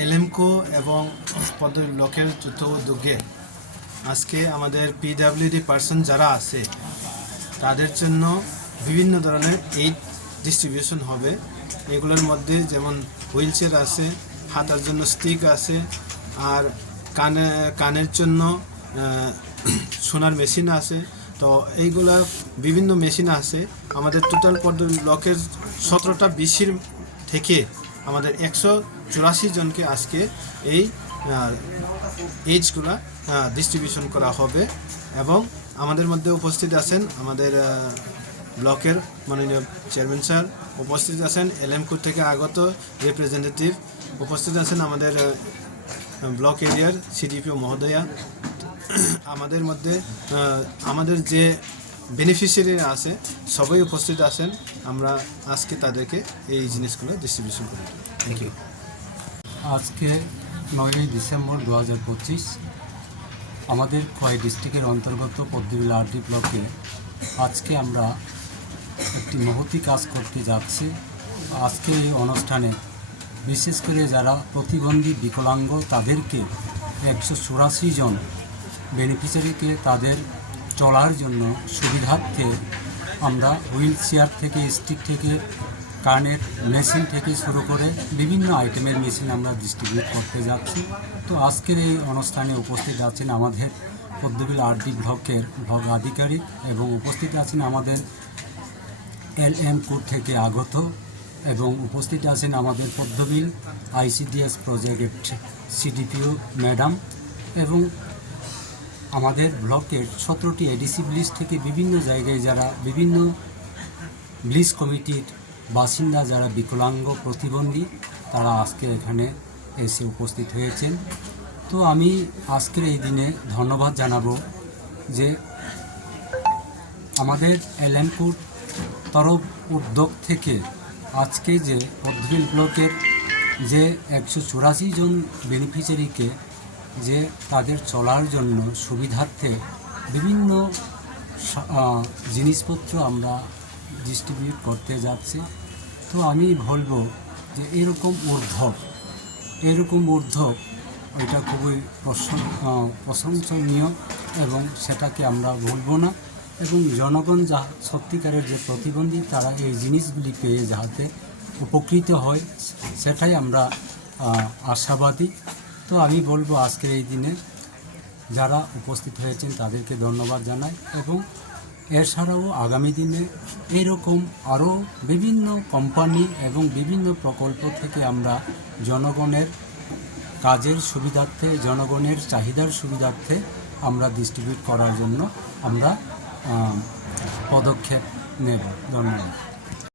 এলএমকো এবং পদ্ম ব্লকের যুদ্ধ উদ্যোগে আজকে আমাদের পিডাব্লিউডি পার্সন যারা আছে, তাদের জন্য বিভিন্ন ধরনের এইড ডিস্ট্রিবিউশন হবে। এগুলোর মধ্যে যেমন হুইল চেয়ার আছে হাতার জন্য স্টিক আছে, আর কানে, কানের জন্য সোনার মেশিন আছে। তো এইগুলা বিভিন্ন মেশিন আছে। আমাদের টোটাল পদ্ম ব্লকের সতেরোটা বিশির থেকে আমাদের একশো চুরাশি জনকে আজকে এই এইজগুলা ডিস্ট্রিবিউশন করা হবে এবং আমাদের মধ্যে উপস্থিত আছেন আমাদের ব্লকের মাননীয় চেয়ারম্যান স্যার উপস্থিত আছেন এলএমকুর থেকে আগত রিপ্রেজেন্টেটিভ উপস্থিত আছেন আমাদের ব্লক এরিয়ার সিডিপিও মহোদয়া। আমাদের মধ্যে আমাদের যে বেনিফিশিয়ারি আছে, সবাই উপস্থিত আছেন। আমরা আজকে তাদেরকে এই জিনিসগুলো ডিস্ট্রিবিউশন করি থ্যাংক ইউ আজকে নয়ই ডিসেম্বর দু হাজার পঁচিশ, আমাদের খোয়াই ডিস্ট্রিক্টের অন্তর্গত পদ্মবিল আরডি ব্লকে আজকে আমরা একটি মহতি কাজ করতে যাচ্ছি। আজকে এই অনুষ্ঠানে বিশেষ করে যারা প্রতিবন্ধী বিকলাঙ্গ, তাদেরকে একশো চুরাশি জন বেনিফিশিয়ারিকে তাদের চলার জন্য সুবিধার্থে আমরা হুইল চেয়ার থেকে, স্টিক থেকে কানের মেশিন থেকে শুরু করে বিভিন্ন আইটেমের মেশিন আমরা ডিস্ট্রিবিউট করতে যাচ্ছি। তো আজকের এই অনুষ্ঠানে উপস্থিত আছেন আমাদের পদ্মবিল আরডি ব্লকের ব্লক আধিকারিক এবং উপস্থিত আছেন আমাদের এল এম কোড থেকে আগত এবং উপস্থিত আছেন আমাদের Padmabil ICDS project CDPO madam এবং আমাদের ব্লকের সতেরোটি এডিসি ব্লিজ থেকে বিভিন্ন জায়গায় যারা বিভিন্ন ব্লিজ কমিটির বাসিন্দা যারা বিকলাঙ্গ প্রতিবন্ধী, তারা আজকে এখানে এসে উপস্থিত হয়েছেন। তো আমি আজকের এই দিনে ধন্যবাদ জানাব যে আমাদের এলএমপুর তরফ উদ্যোগ থেকে আজকে যে পদ্মবিল ব্লকের যে একশো চুরাশি জন বেনিফিশিয়ারিকে যে তাদের চলার জন্য সুবিধার্থে বিভিন্ন জিনিসপত্র আমরা ডিস্ট্রিবিউট করতে যাচ্ছি। তো আমি বলব যে এরকম ঊর্ধ্ব এরকম ঊর্ধ্ব, এটা খুবই প্রশং- প্রশংসনীয় এবং সেটাকে আমরা ভুলবো না। এবং জনগণ যা সত্যিকারের যে প্রতিবন্ধী, তারা এই জিনিসগুলি পেয়ে যাতে উপকৃত হয়, সেটাই আমরা আশাবাদী। তো আমি বলব আজকের এই দিনে যারা উপস্থিত হয়েছেন, তাদেরকে ধন্যবাদ জানাই এবং এছাড়াও আগামী দিনে এরকম আরও বিভিন্ন কোম্পানি এবং বিভিন্ন প্রকল্প থেকে আমরা জনগণের কাজের সুবিধার্থে, জনগণের চাহিদার সুবিধার্থে আমরা ডিস্ট্রিবিউট করার জন্য আমরা পদক্ষেপ নেব। ধন্যবাদ।